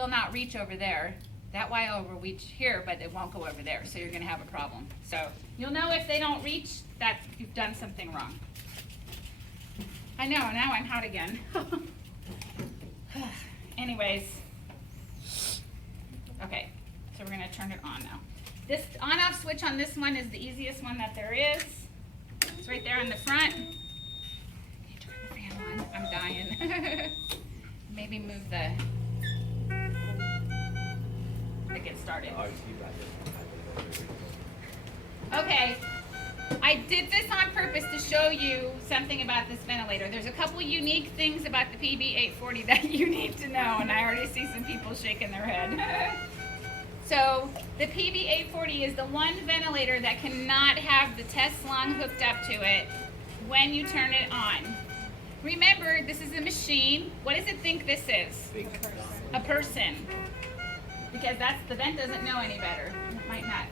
will not reach over there. That wire will reach here, but it won't go over there, so you're gonna have a problem. So you'll know if they don't reach that you've done something wrong. I know, now I'm hot again. Anyways, okay, so we're gonna turn it on now. This on-off switch on this one is the easiest one that there is. It's right there on the front. Can you turn the fan on? I'm dying. Maybe move the to get started. Okay, I did this on purpose to show you something about this ventilator. There's a couple unique things about the PB840 that you need to know, and I already see some people shaking their head. So the PB840 is the one ventilator that cannot have the test lung hooked up to it when you turn it on. Remember, this is a machine. What does it think this is? A person. Because the vent doesn't know any better. It might not.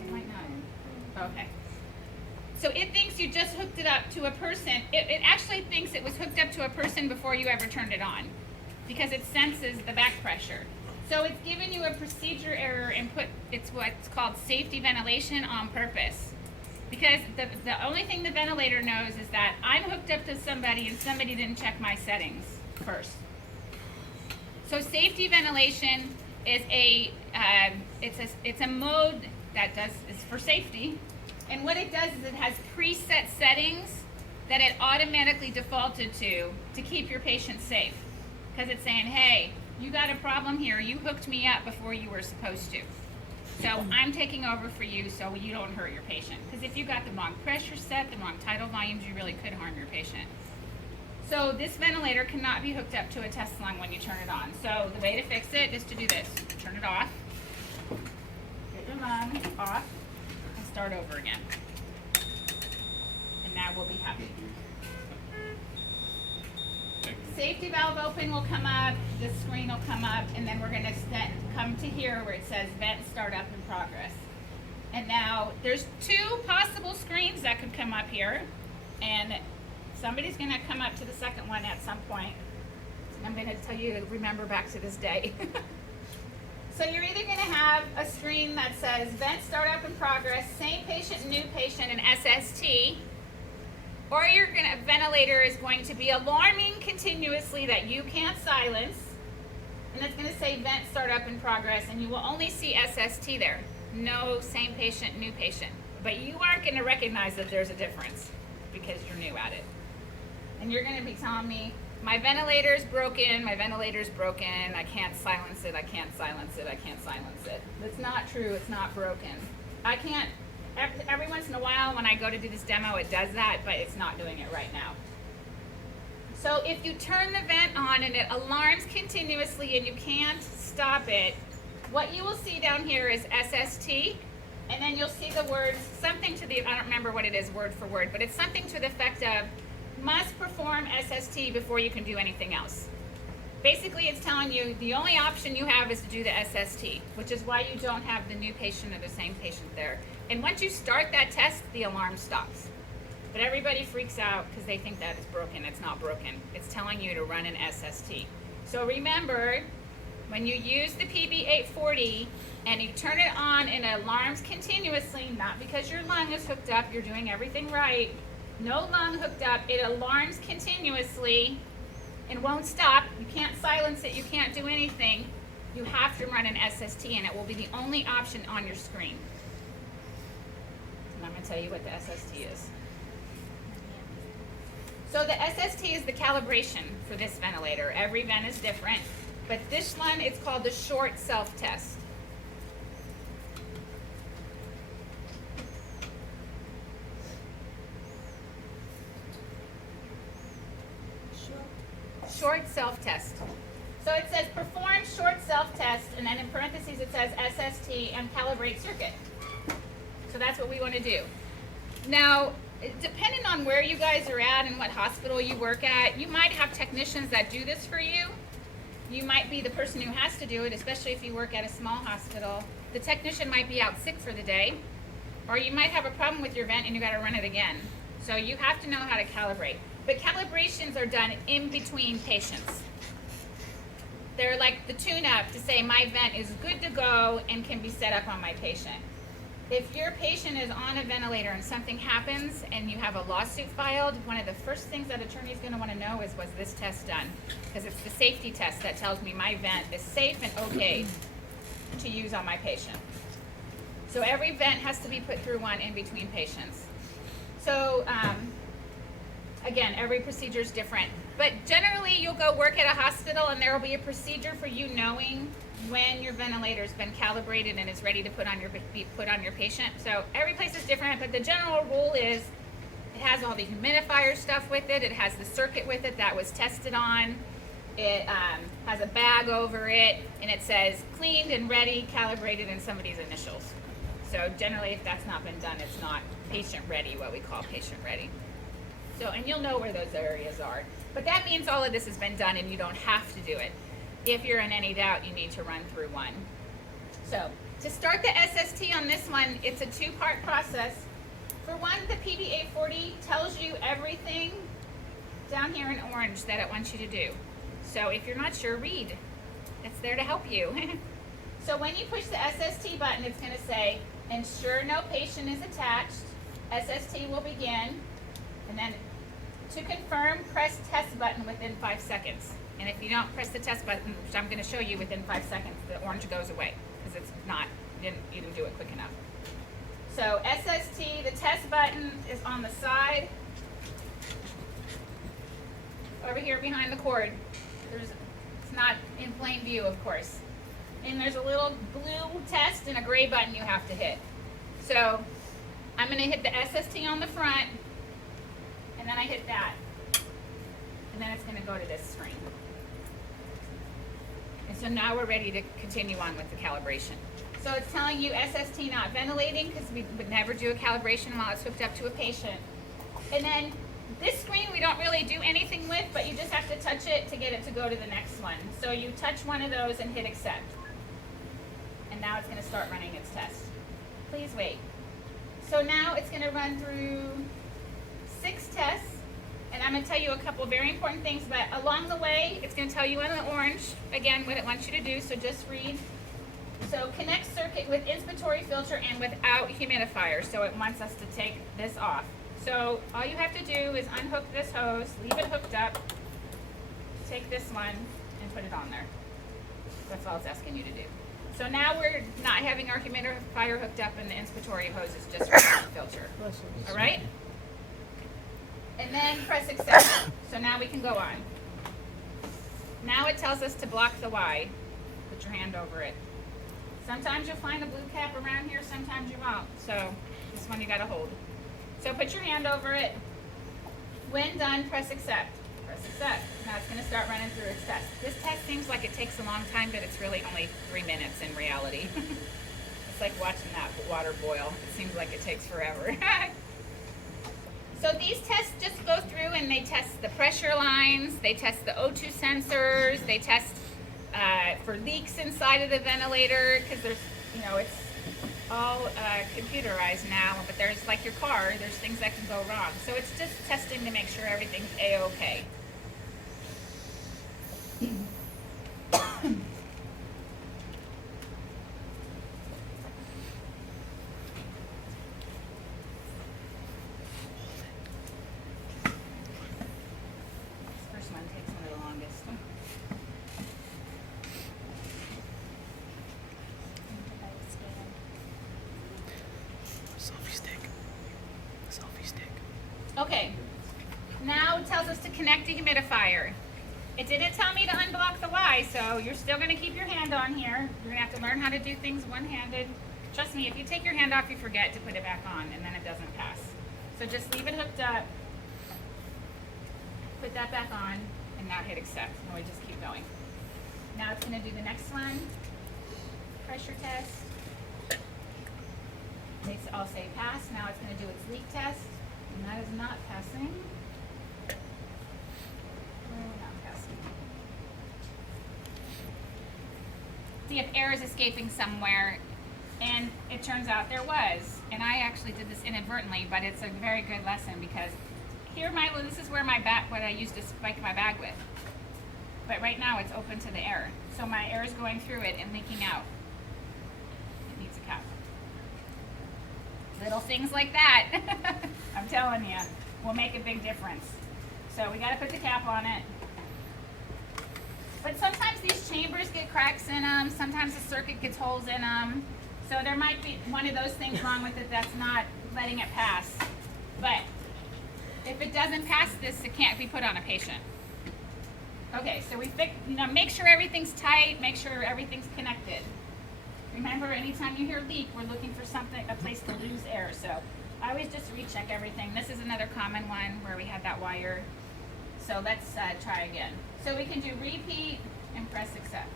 It might not. Okay. So it thinks you just hooked it up to a person. It actually thinks it was hooked up to a person before you ever turned it on, because it senses the back pressure. So it's given you a procedure error and it's what's called safety ventilation on purpose. Because the only thing the ventilator knows is that I'm hooked up to somebody and somebody didn't check my settings first. So safety ventilation is it's a mode that is for safety. And what it does is it has preset settings that it automatically defaulted to keep your patient safe. Because it's saying, hey, you got a problem here. You hooked me up before you were supposed to. So I'm taking over for you so you don't hurt your patient. Because if you got the wrong pressure set, the wrong tidal volumes, you really could harm your patient. So this ventilator cannot be hooked up to a test lung when you turn it on. So the way to fix it is to do this. Turn it off. Get your lung off. And start over again. And now we'll be happy. Safety valve open will come up, the screen will come up, and then we're going to come to here where it says vent startup in progress. And now there's two possible screens that could come up here, and somebody's going to come up to the second one at some point. I'm going to tell you to remember back to this day. So you're either going to have a screen that says vent startup in progress, same patient, new patient, and SST. Or your ventilator is going to be alarming continuously that you can't silence, and it's going to say vent startup in progress, and you will only see SST there. No same patient, new patient. But you aren't going to recognize that there's a difference because you're new at it. And you're going to be telling me, my ventilator's broken, I can't silence it, I can't silence it, I can't silence it. That's not true, it's not broken. I can't. Every once in a while when I go to do this demo, it does that, but it's not doing it right now. So if you turn the vent on and it alarms continuously and you can't stop it, what you will see down here is SST, and then you'll see the words, something to the, I don't remember what it is word for word, but it's something to the effect of, must perform SST before you can do anything else. Basically, it's telling you the only option you have is to do the SST, which is why you don't have the new patient or the same patient there. And once you start that test, the alarm stops. But everybody freaks out because they think that it's broken. It's not broken. It's telling you to run an SST. So remember, when you use the PB840 and you turn it on and it alarms continuously, not because your lung is hooked up, you're doing everything right. No lung hooked up, it alarms continuously and won't stop. You can't silence it, you can't do anything. You have to run an SST, and it will be the only option on your screen. And I'm going to tell you what the SST is. So the SST is the calibration for this ventilator. Every vent is different, but this one, it's called the short self-test. Short self-test. So it says perform short self-test, and then in parentheses it says SST and calibrate circuit. So that's what we want to do. Now, depending on where you guys are at and what hospital you work at, you might have technicians that do this for you. You might be the person who has to do it, especially if you work at a small hospital. The technician might be out sick for the day, or you might have a problem with your vent and you got to run it again. So you have to know how to calibrate. But calibrations are done in between patients. They're like the tune-up to say my vent is good to go and can be set up on my patient. If your patient is on a ventilator and something happens and you have a lawsuit filed, one of the first things that attorney is going to want to know is, was this test done? Because it's the safety test that tells me my vent is safe and okay to use on my patient. So every vent has to be put through one in between patients. So again, every procedure is different. But generally, you'll go work at a hospital and there will be a procedure for you knowing when your ventilator's been calibrated and is ready to be put on your patient. So every place is different, but the general rule is it has all the humidifier stuff with it. It has the circuit with it that was tested on. It has a bag over it, and it says cleaned and ready, calibrated, and somebody's initials. So generally, if that's not been done, it's not patient ready, what we call patient ready. So, and you'll know where those areas are. But that means all of this has been done and you don't have to do it. If you're in any doubt, you need to run through one. So, to start the SST on this one, it's a two-part process. For one, the PB 840 tells you everything down here in orange that it wants you to do. So if you're not sure, read. It's there to help you. So when you push the SST button, it's going to say, ensure no patient is attached. SST will begin. And then to confirm, press test button within 5 seconds. And if you don't press the test button, which I'm going to show you within 5 seconds, the orange goes away because it's not, you didn't do it quick enough. So SST, the test button is on the side, over here behind the cord. It's not in plain view, of course. And there's a little blue test and a gray button you have to hit. So I'm going to hit the SST on the front, and then I hit that. And then it's going to go to this screen. And so now we're ready to continue on with the calibration. So it's telling you SST not ventilating because we would never do a calibration while it's hooked up to a patient. And then this screen we don't really do anything with, but you just have to touch it to get it to go to the next one. So you touch one of those and hit accept. And now it's going to start running its test. Please wait. So now it's going to run through 6 tests. And I'm going to tell you a couple of very important things, but along the way, it's going to tell you in the orange, again, what it wants you to do, so just read. So connect circuit with inspiratory filter and without humidifier, so it wants us to take this off. So all you have to do is unhook this hose, leave it hooked up, take this one, and put it on there. That's all it's asking you to do. So now we're not having our humidifier hooked up and the inspiratory hose is just running the filter. All right? And then press accept. So now we can go on. Now it tells us to block the Y. Put your hand over it. Sometimes you'll find a blue cap around here, sometimes you won't. So this one you gotta hold. So put your hand over it. When done, press accept. Press accept. Now it's gonna start running through its test. This test seems like it takes a long time, but it's really only 3 minutes in reality. It's like watching that water boil. It seems like it takes forever. So these tests just go through and they test the pressure lines, they test the O2 sensors, they test for leaks inside of the ventilator, because there's, you know, it's all computerized now, but there's, like your car, there's things that can go wrong. So it's just testing to make sure everything's A-okay. Okay, now it tells us to connect the humidifier. It didn't tell me to unblock the Y, so you're still going to keep your hand on here. You're going to have to learn how to do things one-handed. Trust me, if you take your hand off, you forget to put it back on, and then it doesn't pass. So just leave it hooked up, put that back on, and now hit accept, and we just keep going. Now it's going to do the next one, pressure test. I'll say pass. Now it's going to do its leak test. And that is not passing. Where are we not passing? See if air is escaping somewhere, and it turns out there was. And I actually did this inadvertently, but it's a very good lesson because here this is where my bag, what I used to spike my bag with. but right now it's open to the air. So my air is going through it and leaking out. It needs a cap. Little things like that, I'm telling you, will make a big difference. So we got to put the cap on it. But sometimes these chambers get cracks in them. Sometimes the circuit gets holes in them. So there might be one of those things wrong with it that's not letting it pass. But if it doesn't pass this, it can't be put on a patient. Okay, so make sure everything's tight, make sure everything's connected. Remember, anytime you hear leak, we're looking for a place to lose air. So I always just recheck everything. This is another common one where we had that wire. So let's try again. So we can do repeat and press accept.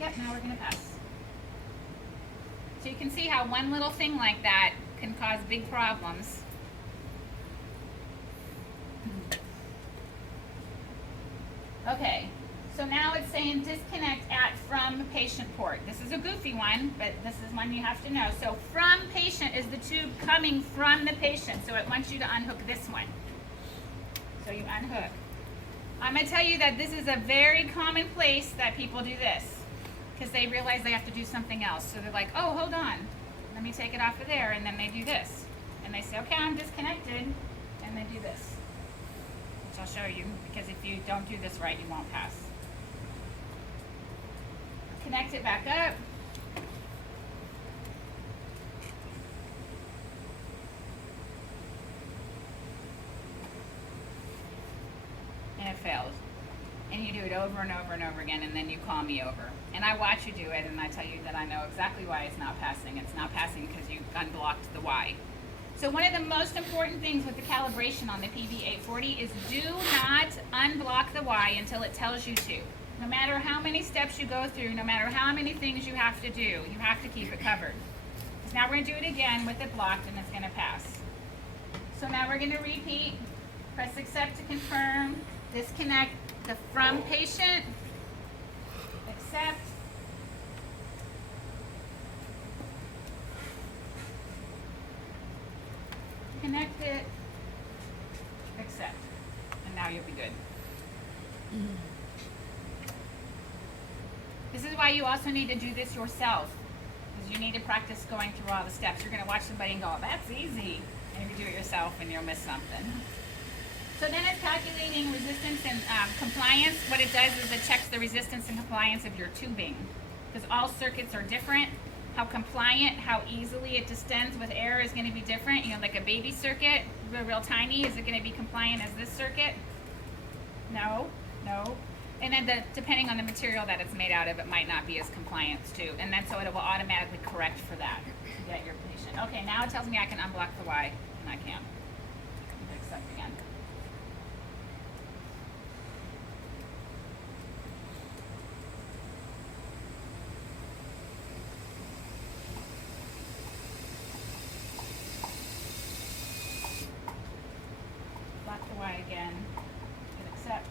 Yep, now we're gonna pass. So you can see how one little thing like that can cause big problems. Okay, so now it's saying disconnect from patient port. This is a goofy one, but this is one you have to know. So from patient is the tube coming from the patient, so it wants you to unhook this one. So you unhook. I'm going to tell you that this is a very common place that people do this because they realize they have to do something else. So they're like, oh, hold on, let me take it off of there, and then they do this. And they say, okay, I'm disconnected, and they do this. I'll show you, because if you don't do this right, you won't pass. Connect it back up. And it fails. And you do it over and over and over again, and then you call me over. And I watch you do it, and I tell you that I know exactly why it's not passing. It's not passing because you unblocked the Y. So one of the most important things with the calibration on the PB 840 is do not unblock the Y until it tells you to. No matter how many steps you go through, no matter how many things you have to do, you have to keep it covered. Because now we're going to do it again with it blocked, and it's going to pass. So now we're going to repeat. Press accept to confirm. Disconnect the from patient. Accept. Connect it, accept, and now you'll be good. This is why you also need to do this yourself, because you need to practice going through all the steps. You're going to watch somebody and go, oh, that's easy, and you do it yourself and you'll miss something. So then it's calculating resistance and compliance. What it does is it checks the resistance and compliance of your tubing, because all circuits are different. How compliant, how easily it distends with air is going to be different. You know, like a baby circuit, real tiny, is it going to be compliant as this circuit? No. And then depending on the material that it's made out of, it might not be as compliant too. And then so it will automatically correct for that to get your patient. Okay, now it tells me I can unblock the Y, and I can. Accept again. Y again, and accept.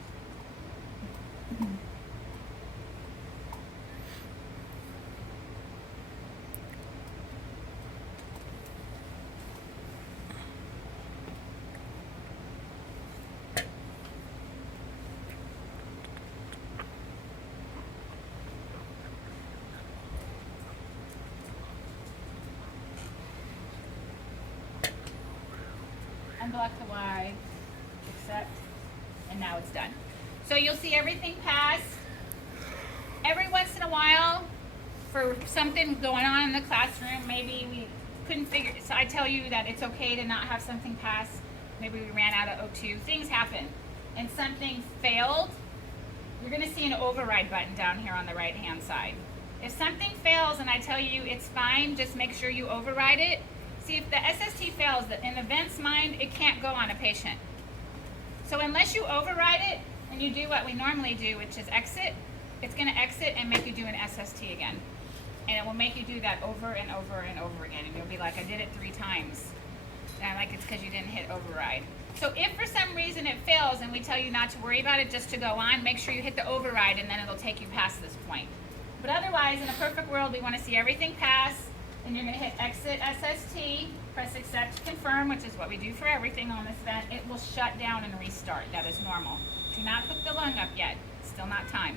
Unblock the Y. Accept, and now it's done. So you'll see everything pass. Every once in a while, for something going on in the classroom, maybe we couldn't figure, so I tell you that it's okay to not have something pass. Maybe we ran out of O2, things happen, and something failed. You're going to see an override button down here on the right hand side. If something fails and I tell you it's fine, just make sure you override it. See, if the SST fails, in the vent's mind, it can't go on a patient. So unless you override it and you do what we normally do, which is exit, it's going to exit and make you do an SST again. And it will make you do that over and over and over again. And you'll be like, I did it 3 times. And I'm like, it's because you didn't hit override. So if for some reason it fails and we tell you not to worry about it, just to go on, make sure you hit the override and then it'll take you past this point. But otherwise, in a perfect world, we want to see everything pass. And you're going to hit exit SST. press accept confirm, which is what we do for everything on this vent, it will shut down and restart. That is normal. Do not hook the lung up yet. Still not time.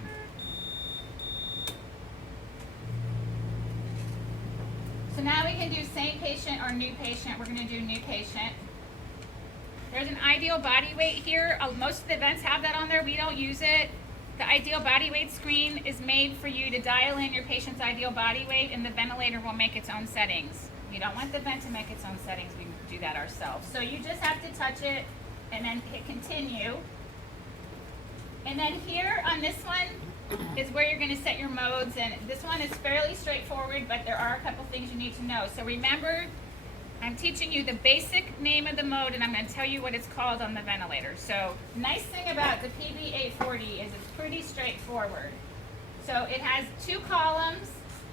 So now we can do same patient or new patient. We're going to do new patient. There's an ideal body weight here. Most of the vents have that on there. We don't use it. The ideal body weight screen is made for you to dial in your patient's ideal body weight, and the ventilator will make its own settings. We don't want the vent to make its own settings. We do that ourselves. So you just have to touch it and then hit continue. And then here on this one is where you're going to set your modes, and this one is fairly straightforward, but there are a couple things you need to know. So remember, I'm teaching you the basic name of the mode, and I'm going to tell you what it's called on the ventilator. So nice thing about the PB 840 is it's pretty straightforward. So it has 2 columns.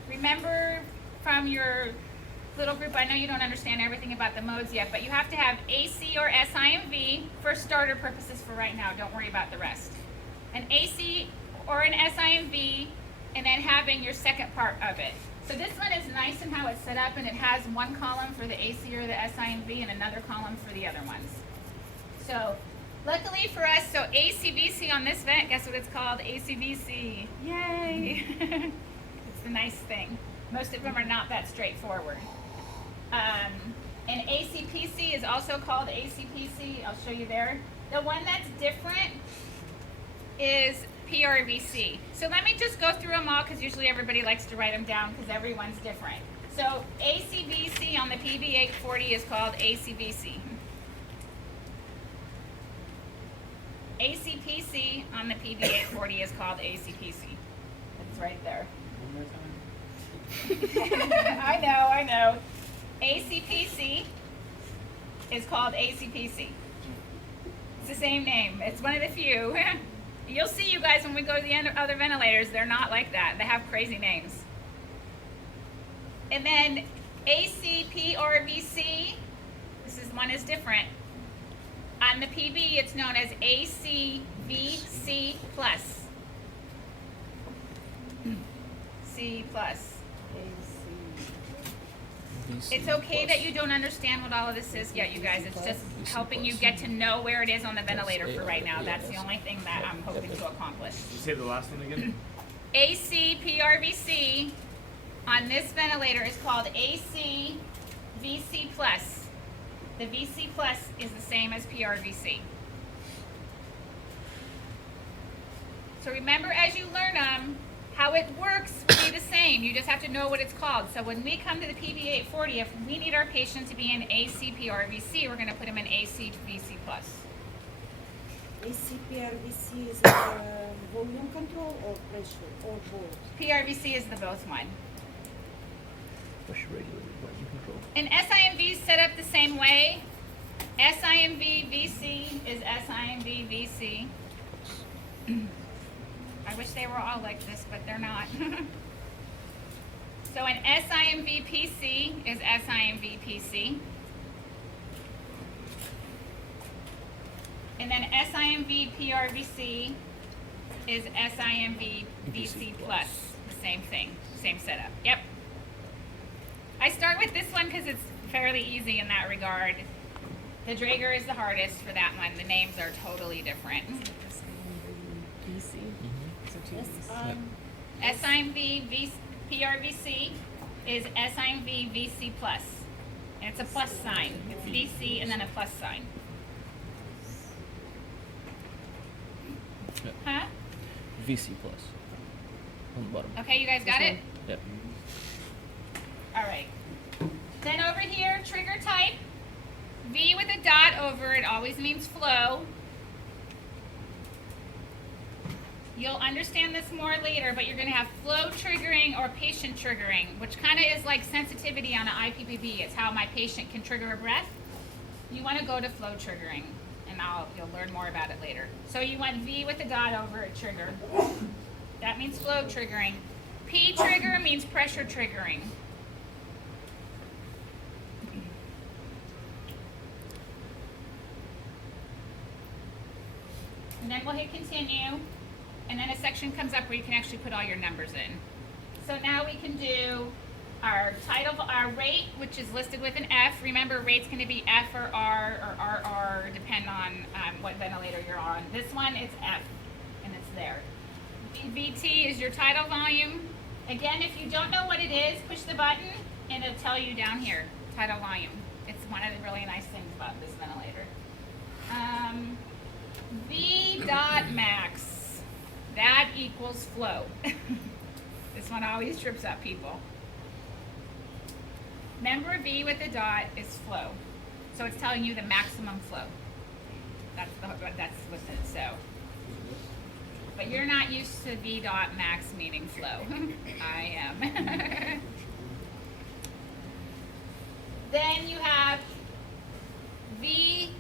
Remember from your little group, I know you don't understand everything about the modes yet, but you have to have AC or SIMV for starter purposes for right now. Don't worry about the rest. An AC or an SIMV, and then having your second part of it. So this one is nice in how it's set up, and it has 1 column for the AC or the SIMV and another column for the other ones. So luckily for us, so ACVC on this vent, guess what it's called? ACVC. Yay! It's the nice thing. Most of them are not that straightforward. And ACPC is also called ACPC. I'll show you there. The one that's different is PRVC. So let me just go through them all, because usually everybody likes to write them down because everyone's different. So ACVC on the PB 840 is called ACVC. ACPC on the PB 840 is called ACPC. It's right there. I know. ACPC is called ACPC. It's the same name. It's one of the few. You'll see, you guys, when we go to the other ventilators, they're not like that. They have crazy names. And then ACPRVC, one is different. On the PB, it's known as ACVC plus. C plus. It's okay that you don't understand what all of this is yet, you guys. It's just helping you get to know where it is on the ventilator for right now. That's the only thing that I'm hoping to accomplish. Did you say the last one again? ACPRVC on this ventilator is called ACVC plus. The VC plus is the same as PRVC. So remember, as you learn them, how it works will be the same. You just have to know what it's called. So when we come to the PB 840, if we need our patient to be in ACPRVC, we're going to put him in ACVC plus. ACPRVC is volume control or pressure or both? PRVC is the both one. Pressure regulated volume control. And SIMV is set up the same way. SIMV VC is SIMV VC. I wish they were all like this, but they're not. So an SIMV PC is SIMV PC. And then SIMV PRVC is SIMV VC plus. The same thing, same setup. Yep. I start with this one because it's fairly easy in that regard. The Draeger is the hardest for that one. The names are totally different. SIMV PRVC is SIMV VC plus. And it's a plus sign. It's VC and then a plus sign. Huh? VC plus. On the bottom. Okay, you guys got it? Yep. All right. Then over here, trigger type. V with a dot over it always means flow. You'll understand this more later, but you're going to have flow triggering or patient triggering, which kind of is like sensitivity on an IPPB. It's how my patient can trigger a breath. You want to go to flow triggering, and you'll learn more about it later. So you want V with a dot over it, trigger. That means flow triggering. P trigger means pressure triggering. And then we'll hit continue. And then a section comes up where you can actually put all your numbers in. So now we can do our rate, which is listed with an F. Remember, rate's going to be F or R or RR, depend on what ventilator you're on. This one, it's F, and it's there. VT is your tidal volume. Again, if you don't know what it is, push the button, and it'll tell you down here, tidal volume. It's one of the really nice things about this ventilator. V dot max, that equals flow. This one always trips up people. Remember, V with a dot is flow. So it's telling you the maximum flow. That's what it is. So, but you're not used to V dot max meaning flow. I am. Then you have V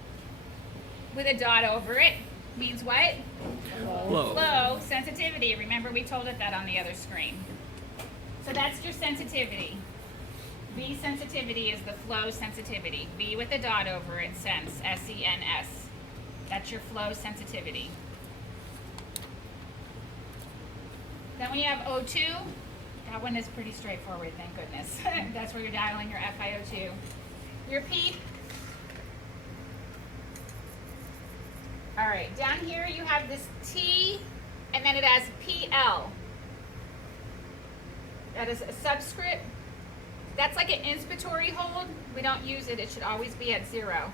with a dot over it. Means what? Flow. Flow, sensitivity. Remember, we told it that on the other screen. So that's your sensitivity. V sensitivity is the flow sensitivity. V with a dot over it, sense, S-E-N-S. That's your flow sensitivity. Then when you have O2, that one is pretty straightforward, thank goodness. That's where you're dialing your FiO2. Your PEEP. All right, down here you have this T, and then it has PL. That is a subscript. That's like an inspiratory hold. We don't use it. It should always be at 0.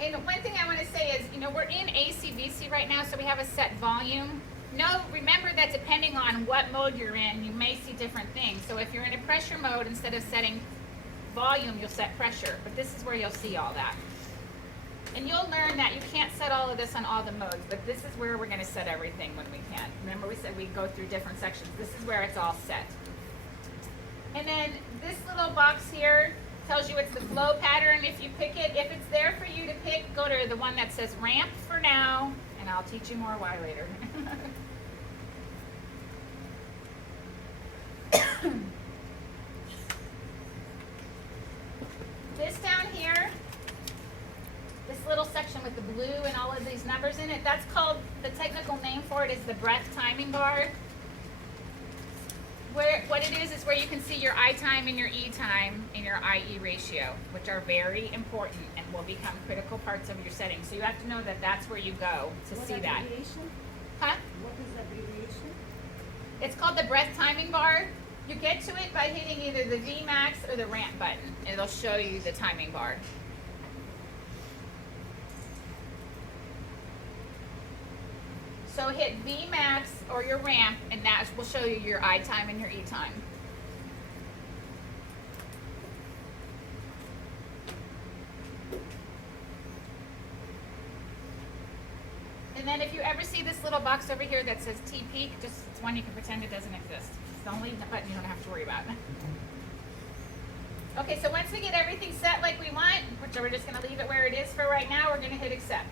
And one thing I want to say is, we're in ACVC right now, so we have a set volume. Remember that depending on what mode you're in, you may see different things. So if you're in a pressure mode, instead of setting volume, you'll set pressure. But this is where you'll see all that. And you'll learn that you can't set all of this on all the modes, but this is where we're going to set everything when we can. Remember, we said we'd go through different sections. This is where it's all set. And then this little box here tells you it's the flow pattern. If you pick it, if it's there for you to pick, go to the one that says ramp for now, and I'll teach you more why later. This down here, this little section with the blue and all of these numbers in it, that's called, the technical name for it is the breath timing bar. What it is where you can see your I time and your E time and your IE ratio, which are very important and will become critical parts of your setting. So you have to know that that's where you go to see that. Abbreviation? Huh? What is the abbreviation? It's called the breath timing bar. You get to it by hitting either the Vmax or the ramp button. It'll show you the timing bar. So hit Vmax or your ramp, and that will show you your I time and your E time. And then if you ever see this little box over here that says T peak, it's one you can pretend it doesn't exist. It's the only button you don't have to worry about. Okay, so once we get everything set like we want, which we're just going to leave it where it is for right now, we're going to hit accept.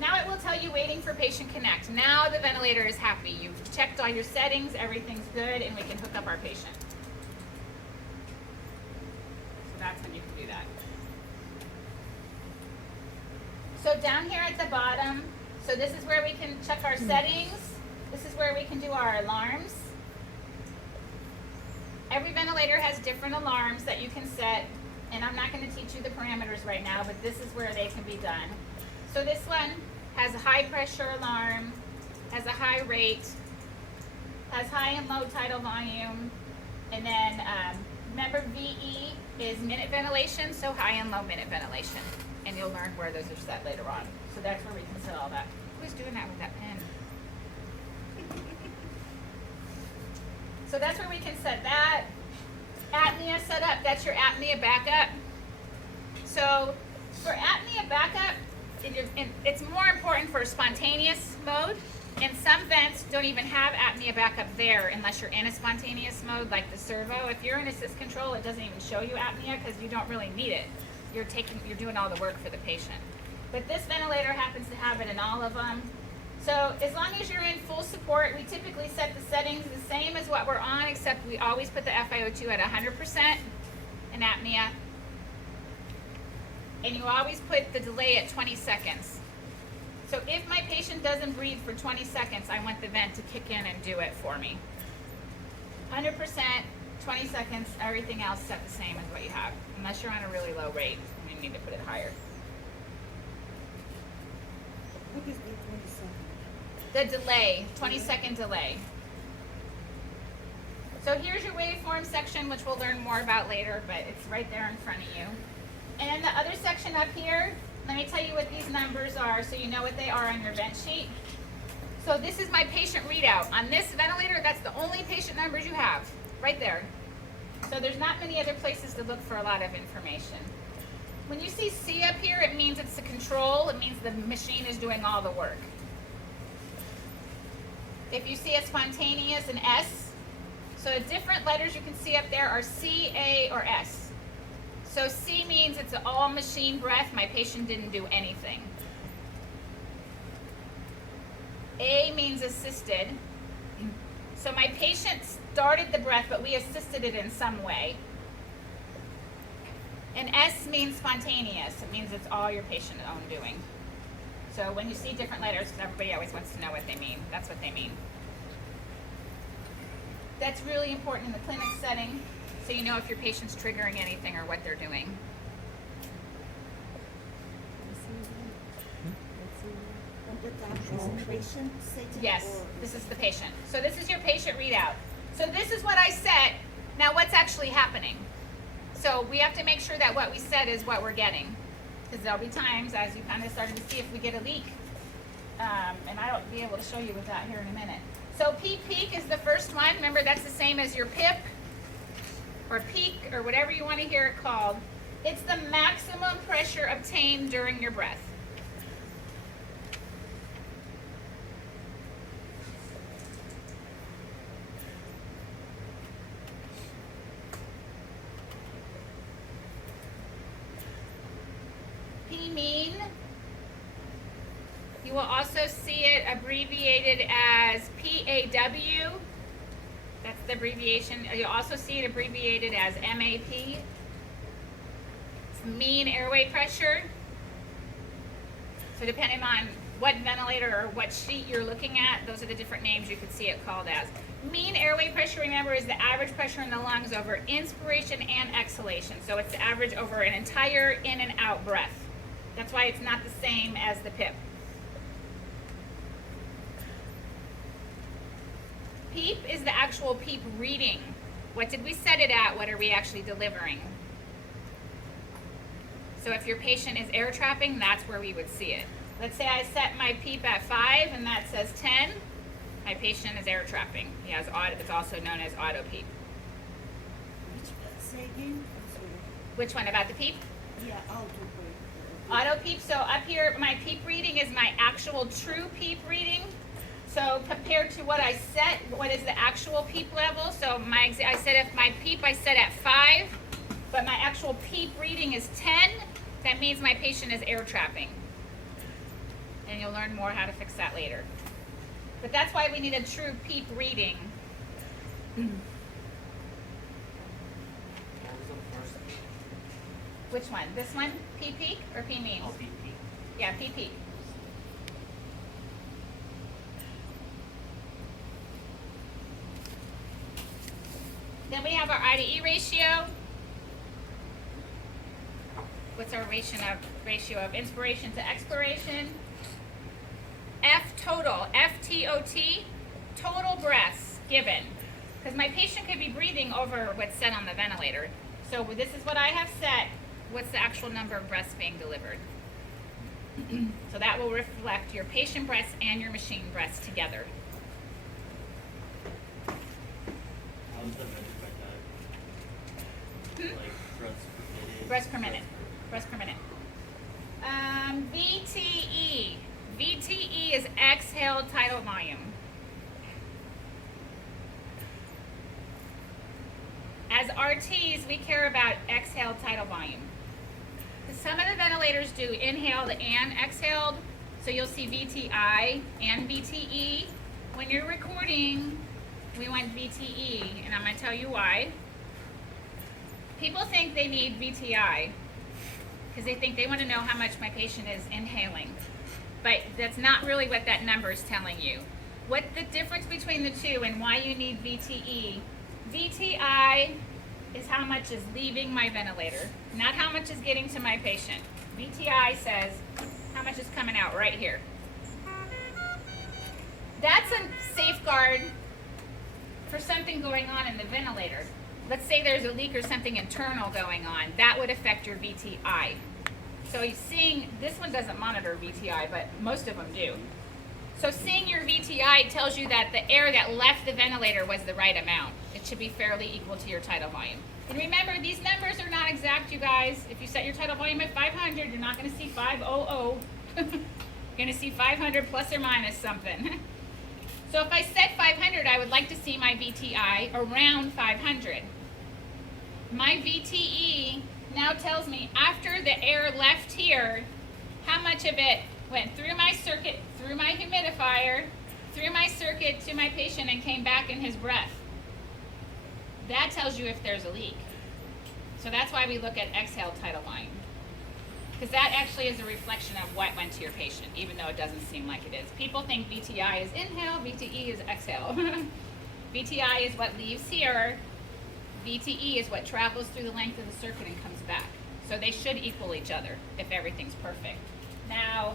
Now it will tell you waiting for patient connect. Now the ventilator is happy. You've checked all your settings, everything's good, and we can hook up our patient. So that's when you can do that. So down here at the bottom, so this is where we can check our settings. This is where we can do our alarms. Every ventilator has different alarms that you can set, and I'm not going to teach you the parameters right now, but this is where they can be done. So this one has a high pressure alarm, has a high rate, has high and low tidal volume, and then remember VE is minute ventilation, so high and low minute ventilation. And you'll learn where those are set later on. So that's where we can set all that. Who's doing that with that pen? So that's where we can set that. Apnea setup, that's your apnea backup. So for apnea backup, it's more important for spontaneous mode. And some vents don't even have apnea backup there unless you're in a spontaneous mode like the servo. If you're in assist control, it doesn't even show you apnea because you don't really need it. You're doing all the work for the patient. But this ventilator happens to have it in all of them. So as long as you're in full support, we typically set the settings the same as what we're on, except we always put the FiO2 at 100% in apnea. And you always put the delay at 20 seconds. So if my patient doesn't breathe for 20 seconds, I want the vent to kick in and do it for me. 100%, 20 seconds, everything else set the same as what you have. Unless you're on a really low rate, you need to put it higher. What is the 27? The delay, 20-second delay. So here's your waveform section, which we'll learn more about later, but it's right there in front of you. And then the other section up here, let me tell you what these numbers are so you know what they are on your vent sheet. So this is my patient readout. On this ventilator, that's the only patient numbers you have, right there. So there's not many other places to look for a lot of information. When you see C up here, it means it's the control. It means the machine is doing all the work. If you see a spontaneous and S, so the different letters you can see up there are C, A, or S. So C means it's an all machine breath. My patient didn't do anything. A means assisted. So my patient started the breath, but we assisted it in some way. And S means spontaneous. It means it's all your patient's own doing. So when you see different letters, because everybody always wants to know what they mean, that's what they mean. That's really important in the clinic setting, so you know if your patient's triggering anything or what they're doing. On the top is the patient setting? Yes, or this is the patient. So this is your patient readout. So this is what I set. Now what's actually happening? So we have to make sure that what we said is what we're getting. Because there'll be times, as you kind of started to see, if we get a leak. And I'll be able to show you with that here in a minute. So PEEP peak is the first one. Remember, that's the same as your PIP or peak or whatever you want to hear it called. It's the maximum pressure obtained during your breath. P mean, you will also see it abbreviated as PAW. That's the abbreviation. You'll also see it abbreviated as MAP. It's mean airway pressure. So depending on what ventilator or what sheet you're looking at, those are the different names you could see it called as. Mean airway pressure, remember, is the average pressure in the lungs over inspiration and exhalation. So it's the average over an entire in and out breath. That's why it's not the same as the PIP. PEEP is the actual PEEP reading. What did we set it at? What are we actually delivering? So if your patient is air trapping, that's where we would see it. Let's say I set my PEEP at 5 and that says 10. My patient is air trapping. He has auto, it's also known as auto PEEP. say again? I'm sorry. Which one, about the PEEP? Yeah, auto PEEP. Auto PEEP, so up here, my PEEP reading is my actual true PEEP reading. So compared to what I set, what is the actual PEEP level? So I said if my PEEP I set at 5, but my actual PEEP reading is 10, that means my patient is air trapping. And you'll learn more how to fix that later. But that's why we need a true PEEP reading. What was the first? Which one? This one? P peak or P mean? Oh, PP. Yeah, P peak. Then we have our I/E ratio. What's our ratio of inspiration to expiration? F total, F-T-O-T, total breaths given. Because my patient could be breathing over what's set on the ventilator. So this is what I have set. What's the actual number of breaths being delivered? So that will reflect your patient breaths and your machine breaths together. How's the measured by that? Like breaths per minute? Breaths per minute. VTE. VTE is exhaled tidal volume. As RTs, we care about exhaled tidal volume. Some of the ventilators do inhaled and exhaled, so you'll see VTI and VTE. When you're recording, we want VTE, and I'm going to tell you why. People think they need VTI because they think they want to know how much my patient is inhaling. but that's not really what that number is telling you. What the difference between the two and why you need VTE. VTI is how much is leaving my ventilator, not how much is getting to my patient. VTI says how much is coming out right here. That's a safeguard for something going on in the ventilator. Let's say there's a leak or something internal going on. That would affect your VTI. So you're seeing, this one doesn't monitor VTI, but most of them do. So seeing your VTI tells you that the air that left the ventilator was the right amount. It should be fairly equal to your tidal volume. And remember, these numbers are not exact, you guys. If you set your tidal volume at 500, you're not going to see 500. You're going to see 500 plus or minus something. So if I set 500, I would like to see my VTI around 500. My VTE now tells me after the air left here, how much of it went through my circuit, through my humidifier, through my circuit to my patient and came back in his breath. That tells you if there's a leak. So that's why we look at exhale tidal volume. Because that actually is a reflection of what went to your patient, even though it doesn't seem like it is. People think VTI is inhale, VTE is exhale. VTI is what leaves here. VTE is what travels through the length of the circuit and comes back. So they should equal each other if everything's perfect. Now,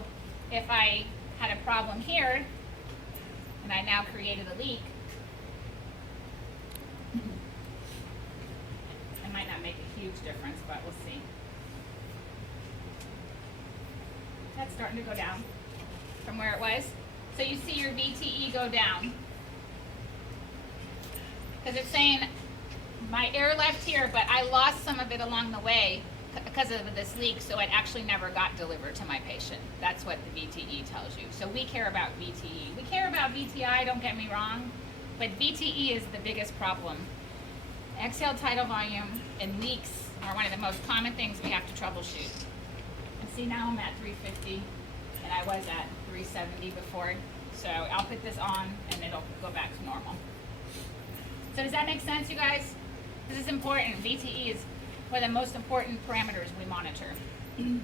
if I had a problem here, and I now created a leak, it might not make a huge difference, but we'll see. That's starting to go down from where it was. So you see your VTE go down. Because it's saying my air left here, but I lost some of it along the way because of this leak, so it actually never got delivered to my patient. That's what the VTE tells you. So we care about VTE. We care about VTI, don't get me wrong, but VTE is the biggest problem. Exhale tidal volume and leaks are one of the most common things we have to troubleshoot. And see, now I'm at 350, and I was at 370 before. So I'll put this on, and it'll go back to normal. So does that make sense, you guys? This is important. VTE is one of the most important parameters we monitor. And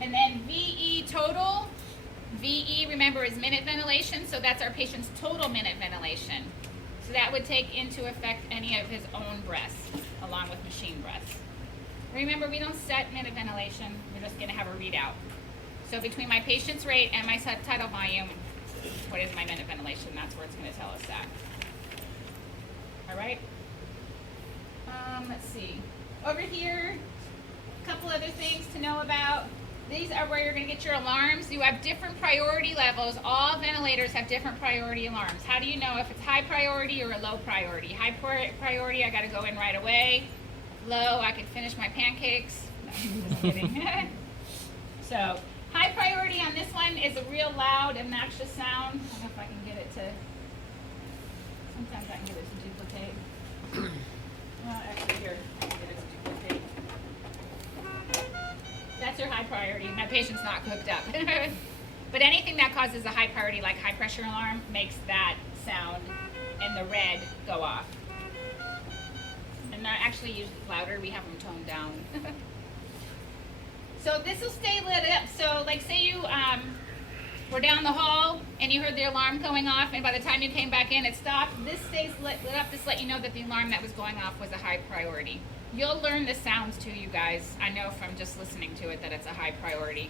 then VE total. VE, remember, is minute ventilation, so that's our patient's total minute ventilation. So that would take into effect any of his own breaths, along with machine breaths. Remember, we don't set minute ventilation, we're just going to have a readout. So between my patient's rate and my set tidal volume, what is my minute ventilation? That's where it's going to tell us that. All right? Let's see. Over here, a couple other things to know about. These are where you're going to get your alarms. You have different priority levels. All ventilators have different priority alarms. How do you know if it's high priority or a low priority? High priority, I got to go in right away. Low, I can finish my pancakes. No, just kidding. So, high priority on this one is a real loud, obnoxious sound. I don't know if I can get it to, sometimes I can get it to duplicate. Well, actually here, I can get it to duplicate. That's your high priority. My patient's not hooked up. But anything that causes a high priority, like high pressure alarm, makes that sound and the red go off. And they're actually usually louder. We have them toned down. So this will stay lit up. So like say you were down the hall and you heard the alarm going off, and by the time you came back in it stopped. This stays lit up just to let you know that the alarm that was going off was a high priority. You'll learn the sounds too, you guys. I know from just listening to it that it's a high priority.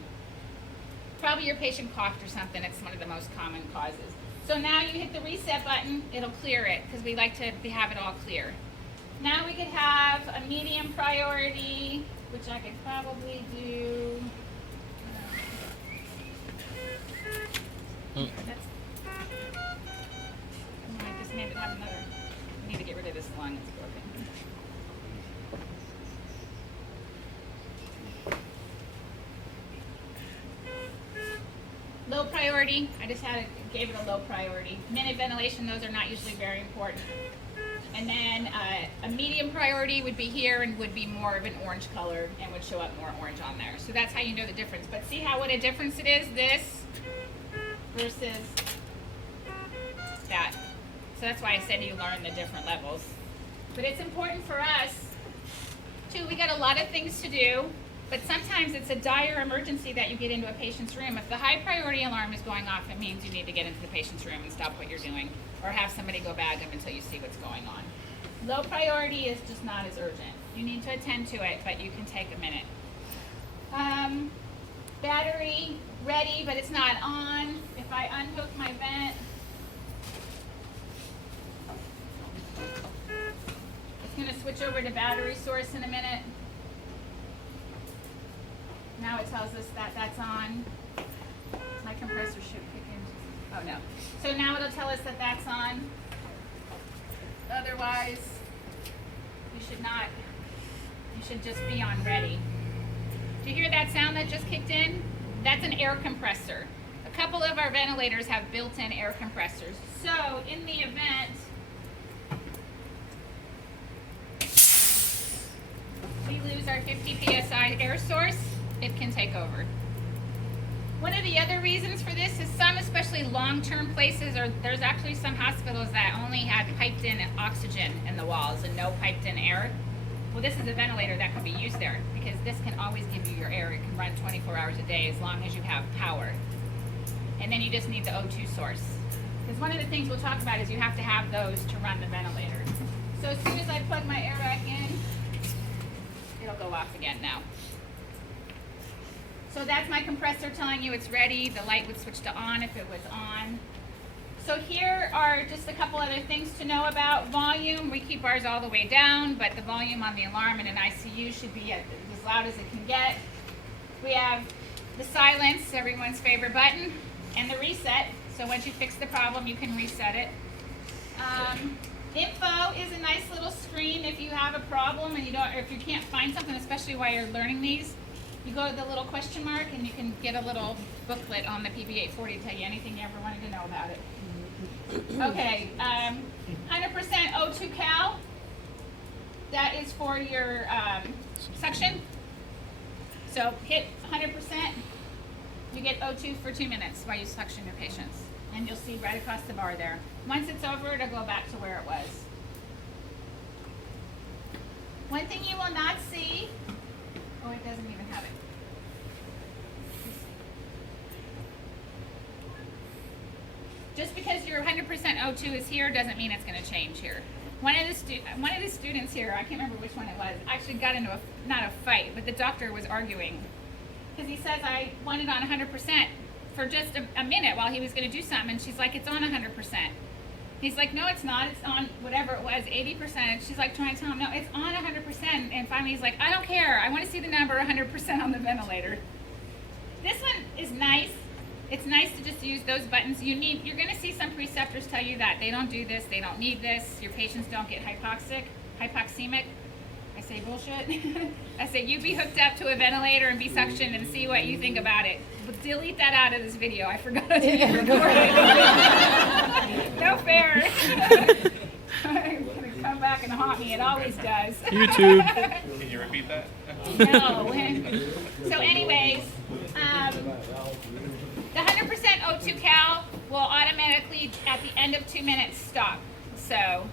Probably your patient coughed or something. It's one of the most common causes. So now you hit the reset button, it'll clear it because we like to have it all clear. Now we could have a medium priority, which I could probably do. I just need to have another. I need to get rid of this lung. It's broken. Low priority. I just gave it a low priority. Minute ventilation. Those are not usually very important. And then a medium priority would be here and would be more of an orange color and would show up more orange on there. So that's how you know the difference. But see what a difference it is, this versus that. So that's why I said you learn the different levels. But it's important for us, too. We got a lot of things to do. But sometimes it's a dire emergency that you get into a patient's room. If the high priority alarm is going off, it means you need to get into the patient's room and stop what you're doing, or have somebody go bag them until you see what's going on. Low priority is just not as urgent. You need to attend to it, but you can take a minute. Battery ready, but it's not on. If I unhook my vent, it's going to switch over to battery source in a minute. Now it tells us that that's on. My compressor should kick in. Oh no. So now it'll tell us that that's on. Otherwise, you should not. You should just be on ready. Do you hear that sound that just kicked in? That's an air compressor. A couple of our ventilators have built-in air compressors. So in the event we lose our 50 psi air source, it can take over. One of the other reasons for this is some, especially long-term places, or there's actually some hospitals that only had piped-in oxygen in the walls and no piped-in air. Well, this is a ventilator that can be used there because this can always give you your air. It can run 24 hours a day as long as you have power. And then you just need the O2 source. Because one of the things we'll talk about is you have to have those to run the ventilator. So as soon as I plug my air back in, it'll go off again now. So that's my compressor telling you it's ready. The light would switch to on if it was on. So here are just a couple other things to know about. Volume, we keep ours all the way down, but the volume on the alarm in an ICU should be as loud as it can get. We have the silence, everyone's favorite button, and the reset. So once you fix the problem, you can reset it. Info is a nice little screen if you have a problem and you don't, or if you can't find something, especially while you're learning these. You go to the little question mark and you can get a little booklet on the PB840 to tell you anything you ever wanted to know about it. Okay, 100% O2 cal. That is for your suction. So hit 100%. You get O2 for 2 minutes while you suction your patients. And you'll see right across the bar there. Once it's over, it'll go back to where it was. One thing you will not see, oh, it doesn't even have it. Just because your 100% O2 is here doesn't mean it's going to change here. One of the students here, I can't remember which one it was, actually got into not a fight, but the doctor was arguing. Because he says, I want it on 100% for just a minute while he was going to do something, and she's like, it's on 100%. He's like, no, it's not. It's on whatever it was, 80%. And she's like trying to tell him, no, it's on 100%. And finally he's like, I don't care. I want to see the number 100% on the ventilator. This one is nice. It's nice to just use those buttons. You're going to see some preceptors tell you that they don't do this, they don't need this, your patients don't get hypoxemic. I say bullshit. I say you be hooked up to a ventilator and be suctioned and see what you think about it. But delete that out of this video. I forgot to record it. No fair. I'm going to come back and haunt me. It always does. YouTube. Can you repeat that? No. So anyways, the 100% O2 cal will automatically, at the end of 2 minutes, stop. So,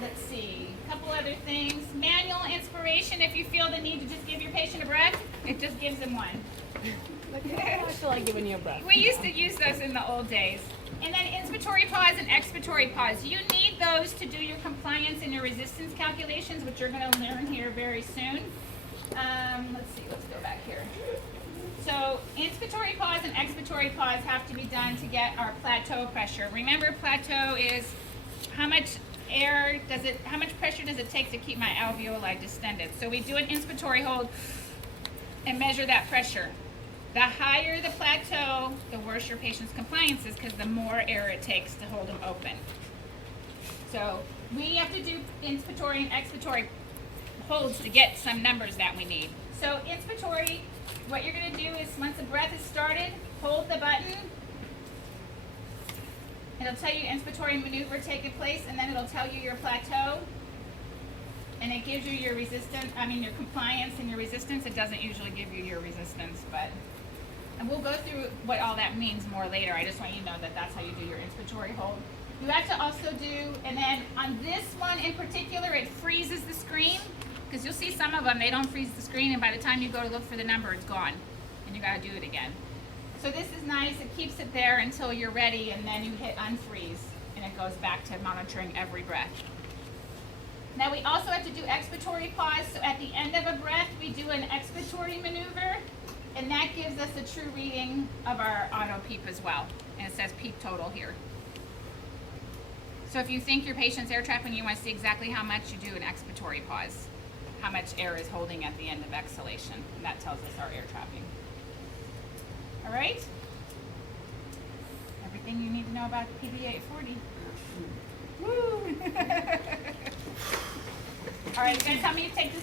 let's see. A couple other things. Manual inspiration, if you feel the need to just give your patient a breath, it just gives them one. I feel like giving you a breath. We used to use those in the old days. And then inspiratory pause and expiratory pause. You need those to do your compliance and your resistance calculations, which you're going to learn here very soon. Let's see, let's go back here. So inspiratory pause and expiratory pause have to be done to get our plateau pressure. Remember, plateau is how much pressure does it take to keep my alveoli distended? So we do an inspiratory hold and measure that pressure. The higher the plateau, the worse your patient's compliance is because the more air it takes to hold them open. So we have to do inspiratory and expiratory holds to get some numbers that we need. So inspiratory, what you're going to do is once the breath is started, hold the button. It'll tell you inspiratory maneuver taking place, and then it'll tell you your plateau. And it gives you your resistance, your compliance and your resistance. It doesn't usually give you your resistance, and we'll go through what all that means more later. I just want you to know that that's how you do your inspiratory hold. You have to also do, and then on this one in particular, it freezes the screen. because you'll see some of them, they don't freeze the screen, and by the time you go to look for the number, it's gone, and you gotta do it again. So this is nice, it keeps it there until you're ready, and then you hit unfreeze, and it goes back to monitoring every breath. Now we also have to do expiratory pause, so at the end of a breath, we do an expiratory maneuver, and that gives us a true reading of our auto PEEP as well, and it says PEEP total here. So if you think your patient's air trapping, you want to see exactly how much, you do an expiratory pause, how much air is holding at the end of exhalation, and that tells us our air trapping. All right? Everything you need to know about the PB 840. Woo! All right, you guys tell me to take this.